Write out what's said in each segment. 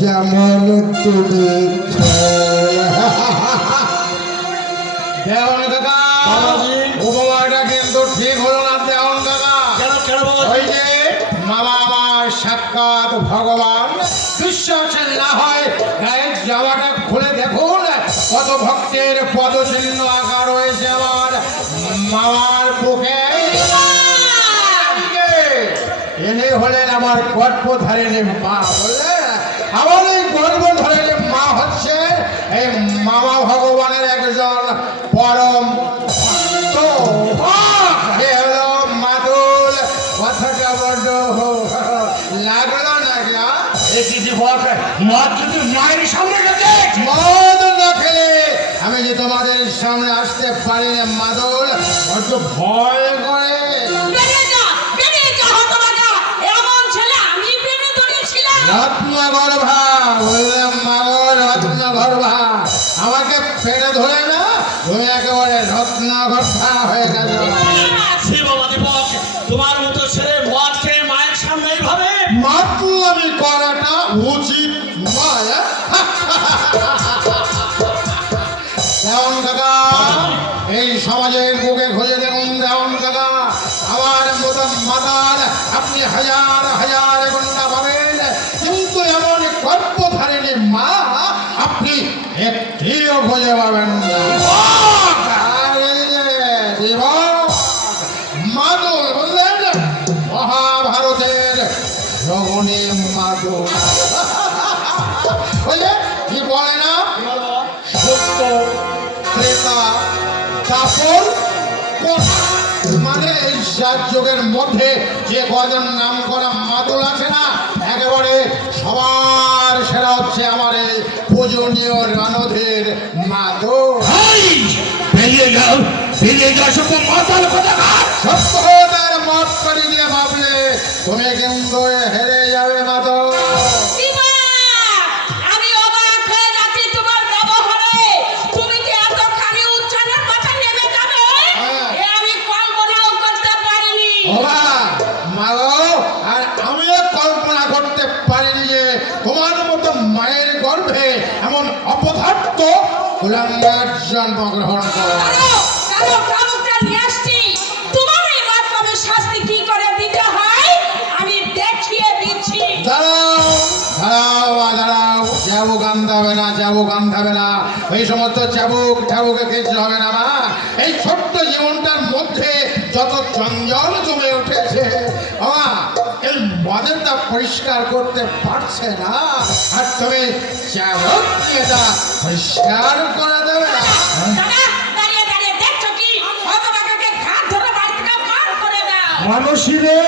যেমন তুমি দেওয়ান কাকা উপমাটা কিন্তু ঠিক হলো না। দেওয়ান কাকা ওই যে মামা আমার সাক্ষাৎ ভগবান, বিশ্বাস না হয় গায়ের জামাটা খুলে দেখুন, কত ভক্তের পদচিহ্ন আঁকা রয়েছে আমার মামার বুকে। এনে হলেন আমার গর্ভধারিণী মা। বললেন আমার এই গর্ভধারিণী মা হচ্ছে এই মামা ভগবানের একজন পরম ভক্ত। এ হলো মাদুল। কথাটা বড্ড লাগলো না? মদ যদি মায়ের সামনে মদ না খেলে আমি যে তোমাদের সামনে আসতে পারি না মাদুল, বড্ড ভয় করে। রত্নগর্ভা বললাম মাগো রত্নগর্ভা, আমাকে পেটে ধরে না, তুমি একেবারে রত্নগর্ভা হয়ে গেল। তোমার মতো ছেলে মদ খেয়ে মায়ের সামনে এইভাবে মাতলামি করাটা উচিত নয়। দেওয়ান কাকা এই সমাজের বুকে খুঁজে দেখুন। দেওয়ান কাকা আমার মতো মাতাল আপনি হাজার হাজার ঘন্টা পাবেন, কিন্তু এমন গর্ভধারিণী মা আপনি একটিও খুঁজে পাবেন না। মাদুল বুঝলেন, মহাভারতের রমণী মাদুল। কি বলে না, সত্য ত্রেতা দাপর মানে এই 7 যুগের মধ্যে যে কজন নাম করা মাদুল আছে না, একেবারে সবার সেরা হচ্ছে আমার এই পূজনীয় রণধীর মাদুল। সত্যতার মত করে দিয়ে ভাবলে তুমি কিন্তু হেরে যাবে মাদুল। আর আমিও কল্পনা করতে পারিনি যে তোমার মতো মায়ের গর্ভে এমন অপদার্থ কুলাঙ্গার জন্মগ্রহণ করে। চাবুক আনতে হবে না, চাবুক আনতে হবে না, ওই সমস্ত চাবুক ঠাবুকে খেতে হবে না। মা এই ছোট্ট জীবনটার মধ্যে যত চঞ্চল জমে উঠেছে, এই মদেরটা পরিষ্কার করতে পারছে না, আর তুমি চাবুক দিয়ে তা পরিষ্কার করে দেবে। মানুষী রে,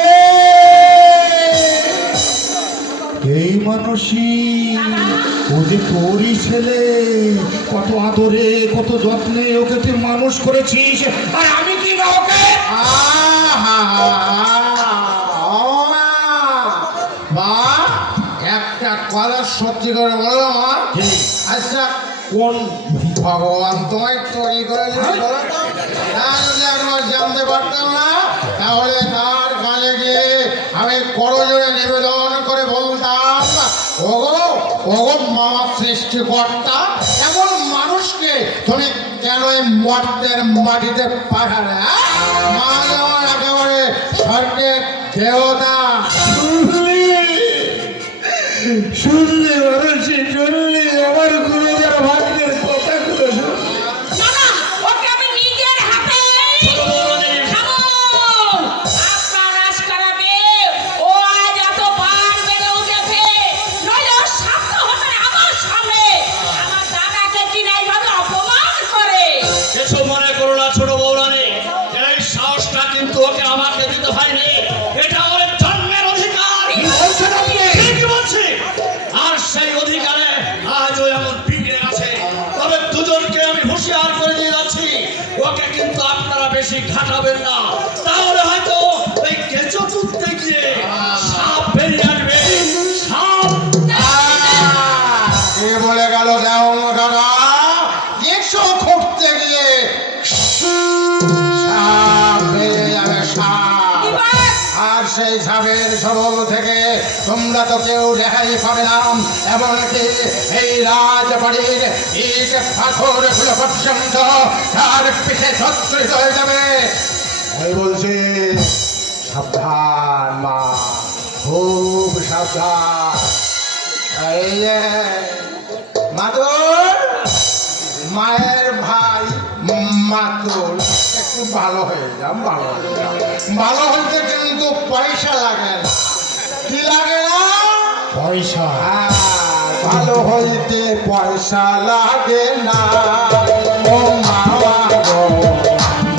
এই মানুষই ও যে তোরই ছেলে, কত আদরে কত যত্নে ওকে তুই মানুষ করেছিস, আর আমি কি না ওকে মা একটা কথা সত্যি করে বলো মা, আচ্ছা কোন ভগবান তোমায় তৈরি করেছে বলো তো? যদি একবার জানতে পারতাম না, তাহলে তার কাছে গিয়ে আমি করজোড়ে নিবেদন করে বলতাম, ওগো ওগো মামা সৃষ্টিকর্তা, এমন মানুষকে তুমি কেন এই মর্তের মাটিতে পাঠালে? মা যেমন একেবারে স্বর্গের দেবতা। শুনলি মানুষই শুনলি আমার গুরুদের ভাগ্যের কথাগুলো শুন। ছোট বৌরানী, এই সাহসটা কিন্তু ওকে আমাকে দিতে হয়নি, এটা ওর জন্মের অধিকার। আর সেই অধিকারে আজও এমন বিগড়ে আছে। তবে দুজনকে আমি হুঁশিয়ার করে দিয়ে যাচ্ছি, ওকে কিন্তু আপনারা বেশি ঘাটাবেন না। সেই সাবের সবল থেকে তোমরা তো কেউ রেহাই পাবে না, এমনকি এই রাজবাড়ির ইট পাথর গুলো পর্যন্ত তার পিঠে ছত্রিত হয়ে যাবে। আমি বলছি সাবধান মা, খুব সাবধান। এই যে মাতুল, মায়ের ভাই মাতুল, একটু ভালো হয়ে যাও, ভালো হয়ে যাও। ভালো হইতে কিন্তু পয়সা লাগে না। কি লাগে না? পয়সা। হ্যাঁ, ভালো হইতে পয়সা লাগে না। ও মা গো,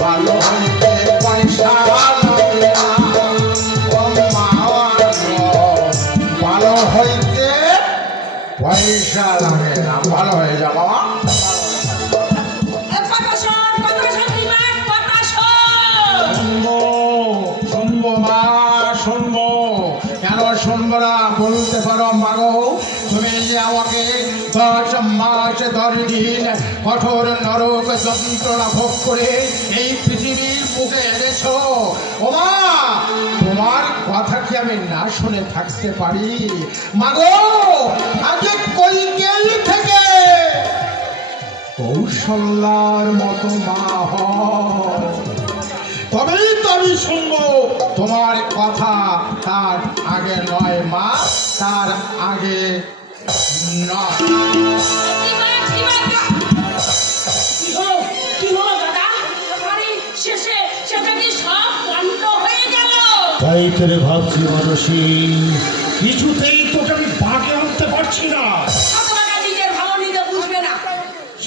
ভালো হইতে পয়সা লাগে না। ও মা গো, ভালো হইতে পয়সা লাগে না। ভালো হয়ে যাও বাবা। শুনবো মা, শুনবো। কেন শুনবো না? বলতে পারো মাগো, তুমি যে আমাকে 10 মাস 10 দিন কঠোর নরক যন্ত্রণা ভোগ করে এই পৃথিবীর বুকে এনেছো। ও মা, তোমার কথা কি আমি না শুনে থাকতে পারি? মাগো, আগে কইকেল থেকে কৌশল্যার মতো মা হয়, তবেই তো আমি শুনবো তোমার কথা। তার আগে নয় মা, তার আগে নয়। তাই করে ভাবছি মানুষই, কিছুতেই তোকে আমি বাগে আনতে পারছি না।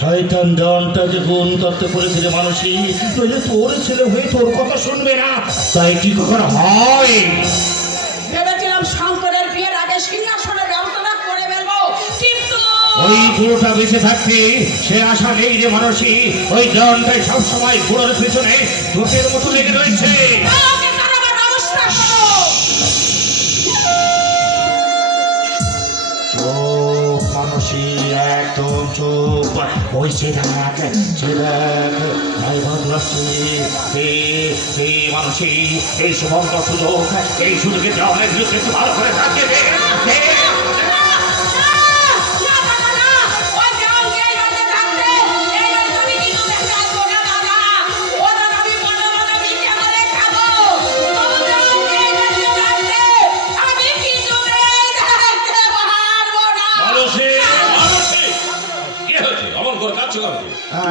শয়তান দেওয়ানটা যে গুণ তত্ত্ব করেছিল মানুষই, নইলে তোর ছেলে হয়ে তোর কথা শুনবে না। তাই কি কখনো হয়? ভেবেছিলাম শঙ্করের বিয়ের আগে সিংহাসনের ব্যবস্থা করে ফেলবো, কিন্তু ওই বুড়োটা বেঁচে থাকতে সে আশা নেই রে মানুষই। ওই দেওয়ানটাই সবসময় বুড়োর পেছনে দোষের মতো লেগে রয়েছে। তাকে কারাবার ব্যবস্থা করো। চোখ মানুষই, একদম চোখ। ওই সে দেখ, সে দেখ, ভাই ভাবছি এই মানুষই, এই সুবর্ণ সুযোগ, এই সুযোগে দেওয়ানের বিরুদ্ধে একটু ভালো করে থাকে।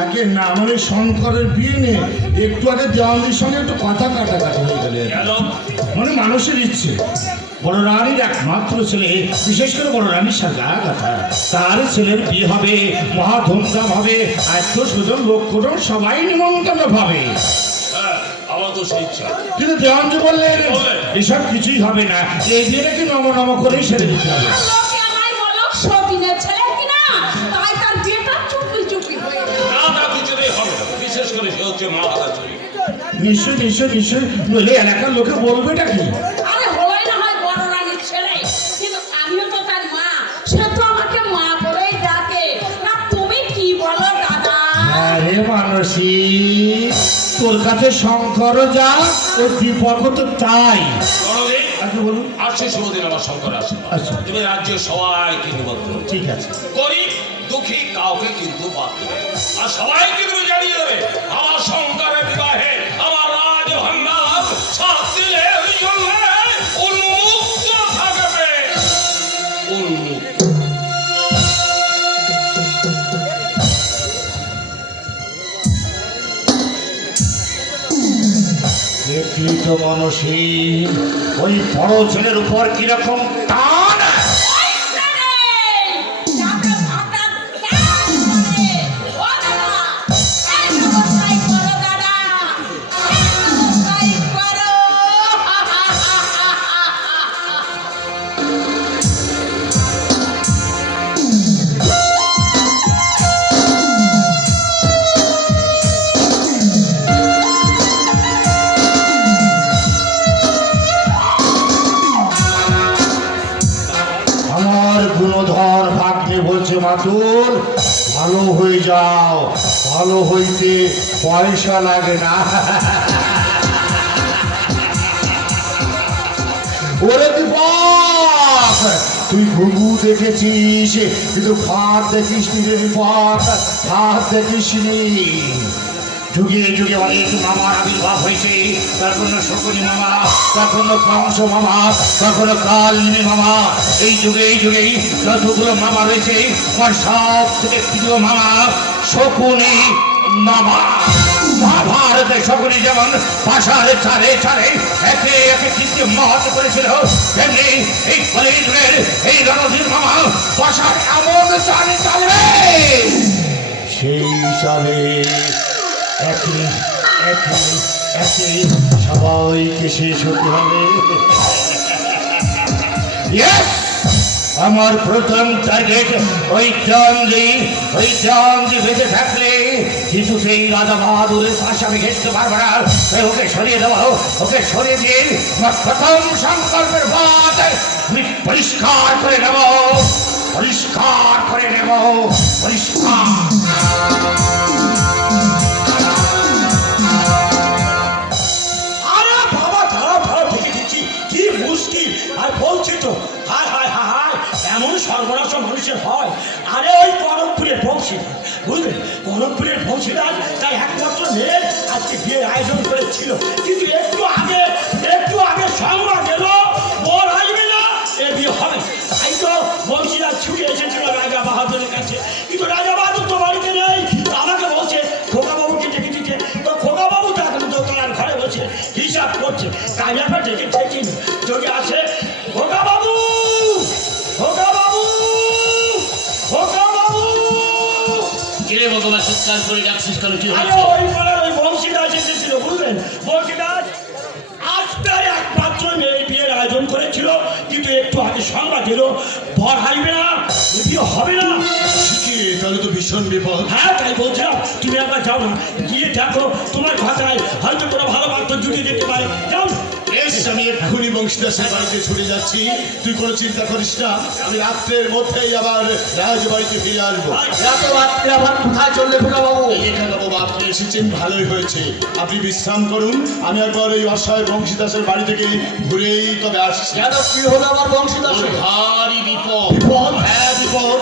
আগে না, মানে শঙ্করের বিয়ে নিয়ে একটু আগে দেওয়ানির সঙ্গে একটু কথা কাটাকাটি হয়ে গেলে, মানে মানুষের ইচ্ছে। বড় রানীর একমাত্র ছেলে, বিশেষ করে বড় রানীর সাজা কথা, তার ছেলের বিয়ে হবে, মহা ধুমধাম হবে, আত্মীয় স্বজন লোক কুটুম সবাই নিমন্ত্রণ পাবে। আমার তো সেই ইচ্ছা। কিন্তু দেওয়ানজি বললেন এসব কিছুই হবে না, এই বিয়ে নাকি নম নম করেই সেরে দিতে হবে। নিশ্চয় নিশ্চয় নিশ্চয়, নইলে এলাকার লোকে বলবেটা কি? আরে হলোই না হয় বড় রানীর ছেলে, কিন্তু আমিও তো তার মা, সে তো আমাকে মা বলেই ডাকে। না তুমি কি বলো দাদা? আরে মানসী, তোর কাছে শঙ্কর যা, ও দীপক তো তাই। আচ্ছা বলুন। আসছে শুভদিন আমার শঙ্কর আসে। আচ্ছা। তুমি রাজ্যের সবাইকে নিমন্ত্রণ। ঠিক আছে। গরিব দুঃখী কাউকে কিন্তু বাদ দেবে, আর সবাইকে তুমি জানিয়ে দেবে আমার শঙ্করের বিবাহে আমার রাজভান্ডার ছাত্রীদের জন্য উন্মুক্ত থাকবে। উন্মুক্ত। দেখলি তো মানসী, ওই বড় ছেলের উপর কিরকম টান। গুণধর ভাগ্নে বলছে মাতুল, ভালো হয়ে যাও, ভালো হইতে পয়সা লাগে না। তুই ঘুঘু দেখেছিস, কিন্তু ফাঁদ দেখিস নি রে বিপদ, ফাঁদ দেখিস নি। যুগে যুগে অনেক মামার আবির্ভাব হয়েছে, কখনো শকুনি মামা, কখনো কংস মামা, কখনো কালনি মামা। এই যুগেই যতগুলো মামা রয়েছে, আমার সব থেকে প্রিয় মামা শকুনি মামা। মহাভারতে শকুনি যেমন পাশারে চারে চারে একে একে কীর্তি মহৎ করেছিল, তেমনি এই কলিযুগের এই রণধীর মামা পাশার এমন চালে চালবে, সেই চালে একে একে একে সবাইকে শেষ হতে হবে। Yes! আমার প্রথম টার্গেট ওই চাঁদি বেঁচে থাকলে কিছু সেই রাজা বাহাদুরের পাশে আমি ঘেঁচতে পারবো না। তাই ওকে সরিয়ে দেবো, ওকে সরিয়ে দিয়ে আমার প্রথম সংকল্পের পথ আমি পরিষ্কার করে নেব, পরিষ্কার করে নেব, পরিষ্কার। আরে বাবা ধরা দেখে দিচ্ছি কি মুশকিল। আর বলছি তো হায় হায় হায় হায় এমন সর্বনাশ মানুষের হয়। আরে ওই কনকপুরের বংশীদার, বুঝলেন, কনকপুরের বংশীদার তাই একমাত্র মেয়ে আজকে বিয়ের আয়োজন করেছিল, কিন্তু একটু আগে সংবাদ এলো বর আসবে না, এ বিয়ে হবে। তাই তো বংশীদার ছুটে এসেছিল রাজা বাহাদুরের কাছে, কিন্তু রাজা বাহাদুর তো বাড়িতে নেই। আমাকে বলছে খোকাবাবুকে ডেকে দিতে, তো খোকাবাবু তো এখন দোতলার ঘরে বসে হিসাব করছে। তাই একবার ডেকে চেয়েছিল যদি আসে। খোকাবাবু, খোকাবাবু, খোকাবাবু। কিরে ভগবান চিৎকার করে ডাকছিস কেন? কি আরে হয়েছে? ওই পাড়ার ওই বংশীদাস এসেছিল, বুঝলেন, বংশীদাস আজটাই একমাত্র মেয়ে বিয়ের আয়োজন করেছিল, কিন্তু একটু আগে সংবাদ এলো বর আসবে না, এ বিয়ে হবে না। তাহলে তো ভীষণ বিপদ। হ্যাঁ তাই বলছিলাম তুমি একবার যাও না, গিয়ে দেখো তোমার কথায় হয়তো কোনো ভালো বার্তা জুড়ে যেতে পারে। যাও না। বেশ, আমি এক্ষুনি বংশীদাসের বাড়িতে ছুটে যাচ্ছি, তুই কোনো চিন্তা করিস না। আমি রাত্রের মধ্যেই আবার রাজবাড়িতে ফিরে আসবো। এত রাত্রে আবার কোথায় চললে খোকাবাবু? এখানে বাবু আপনি এসেছেন, ভালোই হয়েছে। আপনি বিশ্রাম করুন, আমি একবার ওই অসহায় বংশীদাসের বাড়ি থেকে ঘুরেই তবে আসছি। কেন কি হলো আমার বংশীদাসে? ভারী বিপদ। হ্যাঁ বিপদ।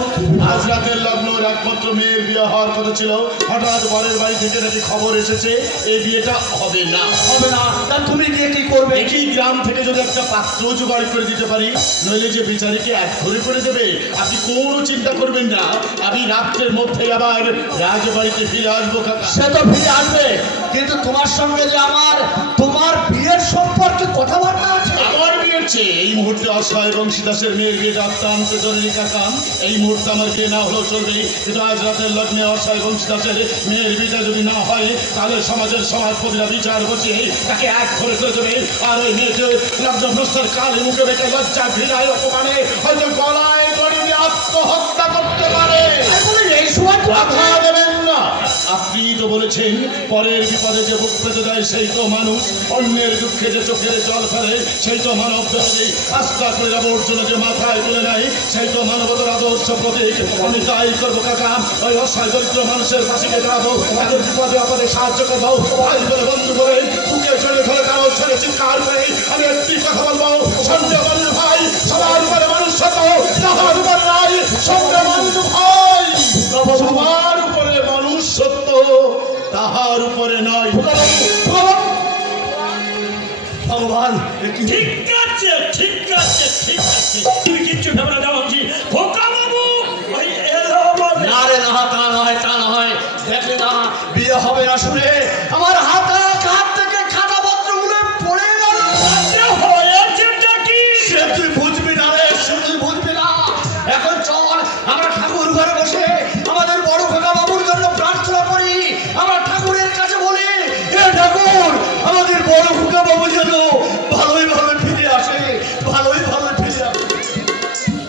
আজ রাতের লগ্ন ওর একমাত্র মেয়ের বিয়ে হওয়ার কথা ছিল, হঠাৎ বরের বাড়ি থেকে নাকি খবর এসেছে এই বিয়েটা হবে না। হবে না? তা তুমি গিয়ে কি করবে? একই গ্রাম থেকে যদি একটা পাত্র জোগাড় করে দিতে পারি, নইলে যে বেচারিকে এক ঘরে করে দেবে। আপনি কোনো চিন্তা করবেন না, আমি রাত্রের মধ্যে আবার রাজবাড়িতে ফিরে আসবো কাকা। সে তো ফিরে আসবে, কিন্তু তোমার সঙ্গে যে তোমার বিয়ের সম্পর্কে কথাবার্তা আছে। আমার বিয়ের চেয়ে এই মুহূর্তে অসহায় বংশীদাসের মেয়ের বিয়েটা অত্যন্ত জরুরি কাকা। এই মুহূর্তে আমার বিয়ে না হলেও চলবে, কিন্তু আজ রাতের লগ্নে অসহায় বংশীদাসের মেয়ের বিয়েটা যদি না হয়, তাহলে সমাজের সমাজপতিরা বিচার বসিয়ে তাকে এক ঘরে করে দেবে। আর ওই মেয়েকে লগ্নভ্রষ্টের কালে মুখে রেখে লজ্জা ঘৃণায় অপমানে হয়তো গলায় দড়ি দিয়ে আত্মহত্যা করতে পারে। এই সময় কথা দেবেন না। আপনি তো বলেছেন পরের বিপদে যে বুক পেতে দেয় সেই তো মানুষ, অন্যের দুঃখে যে চোখের জল ফেলে সেই তো মানব বিরোধী, আস্থা করে আবর্জনা যে মাথায় তুলে নেয় সেই তো মানবতার আদর্শ প্রতীক। আমি তাই করবো কাকা, ওই অসহায় দরিদ্র মানুষের পাশে দাঁড়াবো, তাদের বিপদে আপদে সাহায্য করবো, ভাই বলে বন্ধু করে বুকে জড়িয়ে ধরে কারো ছেড়ে চিৎকার করে আমি একটি কথা বলবো, সন্দেহ মানুষ ভাই, সবার উপরে মানুষ সত, তাহার উপরে নাই সন্দেহ মানুষ ভাই, সবার উপরে মানুষ সত্য, তাহার উপরে নয়। ভগবান ঠিক আছে ঠিক আছে ঠিক আছে, তুমি কিচ্ছু ভেবে না। যাও জি খোকাবাবু ওই এলো বলে। না রে না, তা নয় তা নয়। দেখলে না বিয়ে হবে না শুনে আমার হাত থেকে খাতা পত্রগুলো পড়ে গেল। আচ্ছা, হয়েছেটা কি? সে তুই বুঝবি না রে, সে তুই বুঝবি না। এখন চল আমরা ঠাকুর ঘরে বসে আমাদের বড় খোকা বাবুর জন্য প্রার্থনা করি। আমরা ঠাকুরের কাছে বলি, হে ঠাকুর, আমাদের বড় খোকা বাবু যেন ভালোই ভালো ফিরে আসে, ভালোই ভালো ফিরে আসে।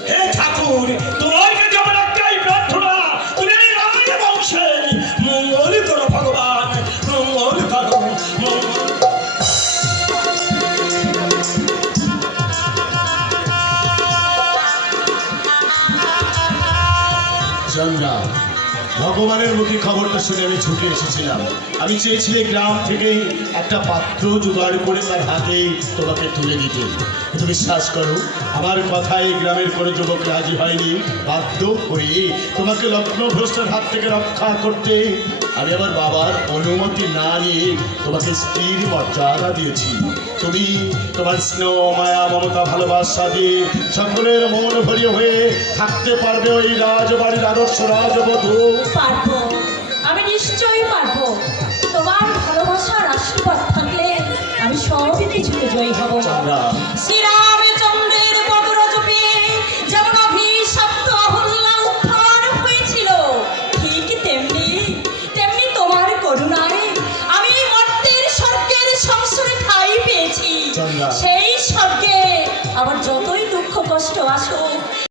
হে ঠাকুর, তোমার কাছে আমার একটাই প্রার্থনা, তুমি এই রামের বংশের মঙ্গল করো ভগবান, মঙ্গল করো, মঙ্গল। চন্দ্রা ভগবানের মুখে খবরটা শুনে আমি ছুটে এসেছিলাম। আমি চেয়েছিলাম গ্রাম থেকেই একটা পাত্র জোগাড় করে তার হাতেই তোমাকে তুলে দিতে, কিন্তু বিশ্বাস করো আমার কথায় গ্রামের কোনো যুবক রাজি হয়নি। বাধ্য হয়ে তোমাকে লগ্নভ্রষ্টের হাত থেকে রক্ষা করতে আমি আমার বাবার অনুমতি না নিয়ে তোমাকে স্ত্রীর মর্যাদা দিয়েছি। তুমি তোমার স্নেহ মায়া মমতা ভালোবাসা দিয়ে সকলের মন ভরিয়ে হয়ে থাকতে পারবে ওই রাজবাড়ির আদর্শ রাজবধূ। পারবো, আমি নিশ্চয়ই পারবো। তোমার ভালোবাসার আশীর্বাদ থাকলে আমি সবই কিছুতে জয়ী হব। চন্দ্রা, শ্রীরামচন্দ্রের পদরজ পেয়ে যেমন অভিশপ্ত অহল্যা উদ্ধার হয়েছিল, ঠিক তেমনি তেমনি তোমার করুণায় আমি মর্তের স্বর্গের সংসারে ঠাঁই পেয়েছি। চন্দ্রা। সেই স্বর্গে আমার যতই দুঃখ কষ্ট আসুক